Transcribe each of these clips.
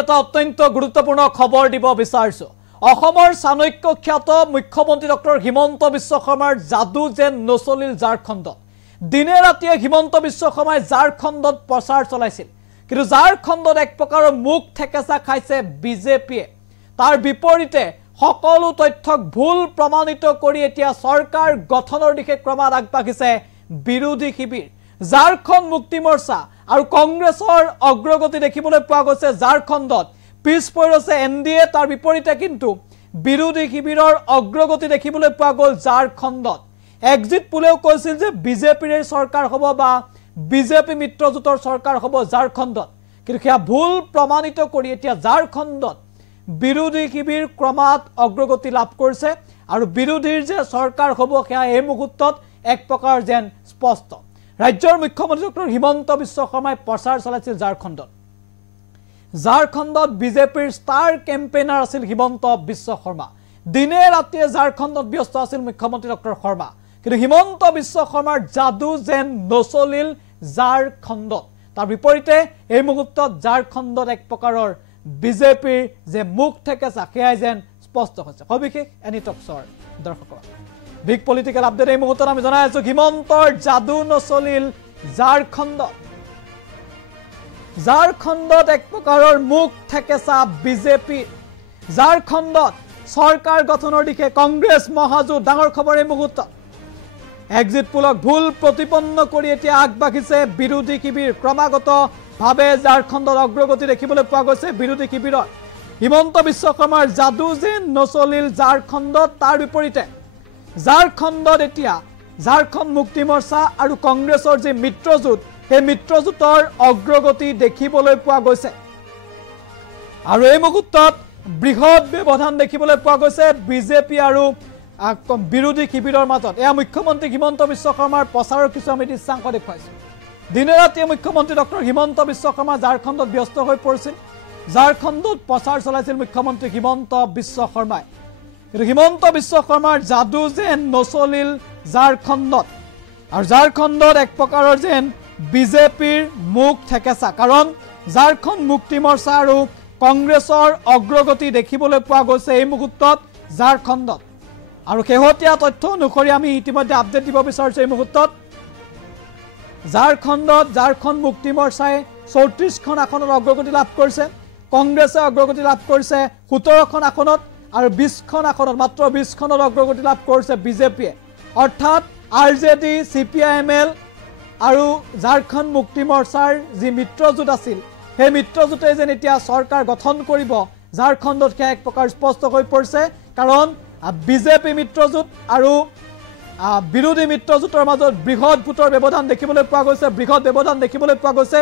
এটা অত্যন্ত গুৰুত্বপূৰ্ণ খবৰ দিব বিচাৰিছো। অসমৰ চাণক্য খ্যাত মুখ্যমন্ত্ৰী ডক্টৰ হিমন্ত বিশ্ব শৰ্মাৰ যাদু যেন নচলিল ঝাৰখণ্ডত। দিনে ৰাতিয়ে হিমন্ত বিশ্ব শৰ্মাই ঝাৰখণ্ডত প্ৰচাৰ চলাইছিল, কিন্তু ঝাৰখণ্ডত এক প্ৰকাৰৰ মুখ ঠেকেচা খাইছে বিজেপিয়ে। তাৰ বিপৰীতে সকলো তথ্যক ভুল প্ৰমাণিত কৰি এতিয়া চৰকাৰ গঠনৰ দিশে ক্ৰমাৎ আগবাঢ়িছে বিৰোধী শিবিৰ। ঝাৰখণ্ড মুক্তি মৰ্চা আৰু কংগ্ৰেছৰ অগ্ৰগতি দেখিবলৈ পোৱা গৈছে ঝাৰখণ্ডত। পিছ পৰি আছে এনডিএ, তাৰ বিপৰীতে কিন্তু বিৰোধী শিবিৰৰ অগ্ৰগতি দেখিবলৈ পোৱা গ'ল ঝাৰখণ্ডত। এক্সিট পোলেও কৈছিল যে বিজেপিৰ চৰকাৰ হ'ব বা বিজেপি মিত্ৰজোঁটৰ চৰকাৰ হ'ব ঝাৰখণ্ডত, কিন্তু সেয়া ভুল প্ৰমাণিত কৰি এতিয়া ঝাৰখণ্ডত বিৰোধী শিবিৰ ক্ৰমাৎ অগ্ৰগতি লাভ কৰিছে আৰু বিৰোধীৰ যে চৰকাৰ হ'ব সেয়া এই মুহূৰ্তত এক প্ৰকাৰ যেন স্পষ্ট। ৰাজ্যৰ মুখ্যমন্ত্ৰী ডক্টৰ হিমন্ত বিশ্ব শৰ্মাই প্ৰচাৰ চলাইছিল ঝাৰখণ্ডত। ঝাৰখণ্ডত বিজেপিৰ ষ্টাৰ কেম্পেইনাৰ আছিল হিমন্ত বিশ্ব শৰ্মা। দিনে ৰাতিয়ে ঝাৰখণ্ডত ব্যস্ত আছিল মুখ্যমন্ত্ৰী ডক্টৰ শৰ্মা, কিন্তু হিমন্ত বিশ্ব শৰ্মাৰ যাদু যেন নচলিল ঝাৰখণ্ডত। তাৰ বিপৰীতে এই মুহূৰ্তত ঝাৰখণ্ডত এক প্ৰকাৰৰ বিজেপিৰ যে মুখ ঠেকেচা সেয়াই যেন স্পষ্ট হৈছে। সবিশেষ এনি টকছৰ দৰ্শক বিগ পলিটিকেল আপডেট এই মুহূৰ্তত আমি জনাই আছো হিমন্তৰ যাদু নচলিল ঝাৰখণ্ডত। ঝাৰখণ্ডত এক প্ৰকাৰৰ মুখ ঠেকেচা বিজেপি। ঝাৰখণ্ডত চৰকাৰ গঠনৰ দিশে কংগ্ৰেছ মহাজোঁট। ডাঙৰ খবৰ এই মুহূৰ্তত। এক্সিট পোলক ভুল প্ৰতিপন্ন কৰি এতিয়া আগবাঢ়িছে বিৰোধী শিবিৰ। ক্ৰমাগতভাৱে ঝাৰখণ্ডত অগ্ৰগতি দেখিবলৈ পোৱা গৈছে বিৰোধী শিবিৰৰ। হিমন্ত বিশ্ব শৰ্মাৰ যাদু যেন নচলিল ঝাৰখণ্ডত। তাৰ বিপৰীতে ঝাৰখণ্ডত এতিয়া ঝাৰখণ্ড মুক্তি মৰ্চা আৰু কংগ্ৰেছৰ যি মিত্ৰজোঁট, সেই মিত্ৰজোঁটৰ অগ্ৰগতি দেখিবলৈ পোৱা গৈছে আৰু এই মুহূৰ্তত বৃহৎ ব্যৱধান দেখিবলৈ পোৱা গৈছে বিজেপি আৰু বিৰোধী শিবিৰৰ মাজত। এয়া মুখ্যমন্ত্ৰী হিমন্ত বিশ্ব শৰ্মাৰ প্ৰচাৰৰ কিছু আমি দৃশ্যাংশ দেখুৱাইছোঁ। দিনে ৰাতিয়ে মুখ্যমন্ত্ৰী ডক্টৰ হিমন্ত বিশ্ব শৰ্মা ঝাৰখণ্ডত ব্যস্ত হৈ পৰিছিল। ঝাৰখণ্ডত প্ৰচাৰ চলাইছিল মুখ্যমন্ত্ৰী হিমন্ত বিশ্ব শৰ্মাই, কিন্তু হিমন্ত বিশ্ব শৰ্মাৰ যাদু যেন নচলিল ঝাৰখণ্ডত আৰু ঝাৰখণ্ডত এক প্ৰকাৰৰ যেন বিজেপিৰ মুখ ঠেকেচা। কাৰণ ঝাৰখণ্ড মুক্তি মৰ্চা আৰু কংগ্ৰেছৰ অগ্ৰগতি দেখিবলৈ পোৱা গৈছে এই মুহূৰ্তত ঝাৰখণ্ডত। আৰু শেহতীয়া তথ্য অনুসৰি আমি ইতিমধ্যে আপডেট দিব বিচাৰিছোঁ এই মুহূৰ্তত। ঝাৰখণ্ডত ঝাৰখণ্ড মুক্তি মৰ্চাই 34খন আসনত অগ্ৰগতি লাভ কৰিছে, কংগ্ৰেছে অগ্ৰগতি লাভ কৰিছে 17খন আসনত আৰু 20খন আসনত, মাত্ৰ 20খনত অগ্ৰগতি লাভ কৰিছে বিজেপিয়ে। অৰ্থাৎ RJD, CPIML আৰু ঝাৰখণ্ড মুক্তি মৰ্চাৰ যি মিত্ৰজোঁট আছিল, সেই মিত্ৰজোঁটে যেন এতিয়া চৰকাৰ গঠন কৰিব ঝাৰখণ্ডত সেয়া এক প্ৰকাৰ স্পষ্ট হৈ পৰিছে। কাৰণ বিজেপি মিত্ৰজোঁট আৰু বিৰোধী মিত্ৰজোঁটৰ মাজত বৃহৎ ভোটৰ ব্যৱধান দেখিবলৈ পোৱা গৈছে,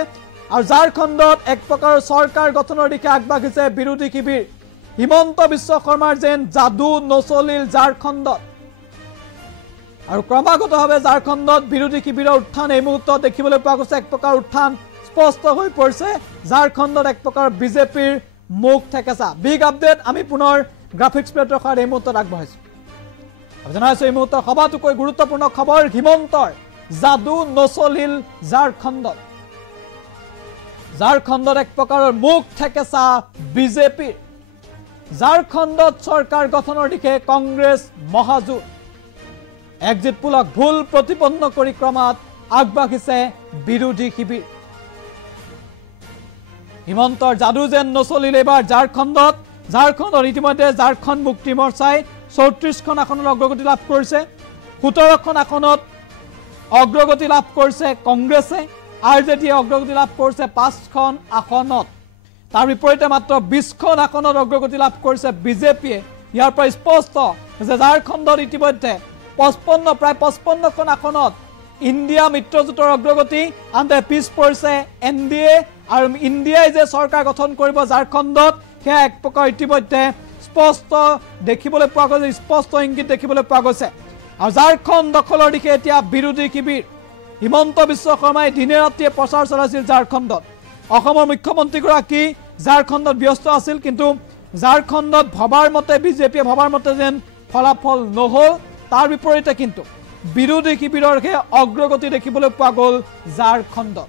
আৰু ঝাৰখণ্ডত এক প্ৰকাৰৰ চৰকাৰ গঠনৰ দিশে আগবাঢ়িছে বিৰোধী শিবিৰ। হিমন্ত বিশ্ব শৰ্মাৰ যেন যাদু নচলিল ঝাৰখণ্ডত আৰু ক্ৰমাগতভাৱে ঝাৰখণ্ডত বিৰোধী শিবিৰৰ উত্থান এই মুহূৰ্তত দেখিবলৈ পোৱা গৈছে। এক প্ৰকাৰ উত্থান স্পষ্ট হৈ পৰিছে ঝাৰখণ্ডত এক প্ৰকাৰ বিজেপিৰ মুখ ঠেকেচা। বিগ আপডেট আমি পুনৰ গ্ৰাফিক্স প্লেট ৰখাৰ এই মুহূৰ্তত আগবঢ়াইছোঁ। আমি জনাইছোঁ এই মুহূৰ্তৰ সবাতোকৈ গুৰুত্বপূৰ্ণ খবৰ, হিমন্তৰ যাদু নচলিল ঝাৰখণ্ডত। ঝাৰখণ্ডত এক প্ৰকাৰৰ মুখ ঠেকেচা বিজেপিৰ। ঝাৰখণ্ডত চৰকাৰ গঠনৰ দিশে কংগ্ৰেছ মহাজোঁট। এক্সিট পোলক ভুল প্ৰতিপন্ন কৰি ক্ৰমাৎ আগবাঢ়িছে বিৰোধী শিবিৰ। হিমন্তৰ যাদু যেন নচলিল এইবাৰ ঝাৰখণ্ডত। ঝাৰখণ্ডত ইতিমধ্যে ঝাৰখণ্ড মুক্তি মৰ্চাই 34খন আসনত অগ্ৰগতি লাভ কৰিছে, 17খন আসনত অগ্ৰগতি লাভ কৰিছে কংগ্ৰেছে, RJDয়ে অগ্ৰগতি লাভ কৰিছে 5খন আসনত। তাৰ বিপৰীতে মাত্ৰ 20খন আসনত অগ্ৰগতি লাভ কৰিছে বিজেপিয়ে। ইয়াৰ পৰা স্পষ্ট যে ঝাৰখণ্ডত ইতিমধ্যে প্ৰায় 55খন আসনত ইণ্ডিয়া মিত্ৰজোঁটৰ অগ্ৰগতি, আনহাতে পিছ পৰিছে NDA আৰু ইণ্ডিয়াই যে চৰকাৰ গঠন কৰিব ঝাৰখণ্ডত সেয়া এক প্ৰকাৰ ইতিমধ্যে স্পষ্ট দেখিবলৈ পোৱা গৈছে, স্পষ্ট ইংগিত দেখিবলৈ পোৱা গৈছে। আৰু ঝাৰখণ্ড দখলৰ দিশে এতিয়া বিৰোধী শিবিৰ। হিমন্ত বিশ্ব শৰ্মাই দিনে ৰাতিয়ে প্ৰচাৰ চলাইছিল ঝাৰখণ্ডত। অসমৰ মুখ্যমন্ত্ৰীগৰাকী ঝাৰখণ্ডত ব্যস্ত আছিল, কিন্তু ঝাৰখণ্ডত ভবাৰ মতে বিজেপিয়ে ভবাৰ মতে যেন ফলাফল নহ'ল। তাৰ বিপৰীতে কিন্তু বিৰোধী শিবিৰৰ অগ্ৰগতি দেখিবলৈ পোৱা গ'ল ঝাৰখণ্ডত।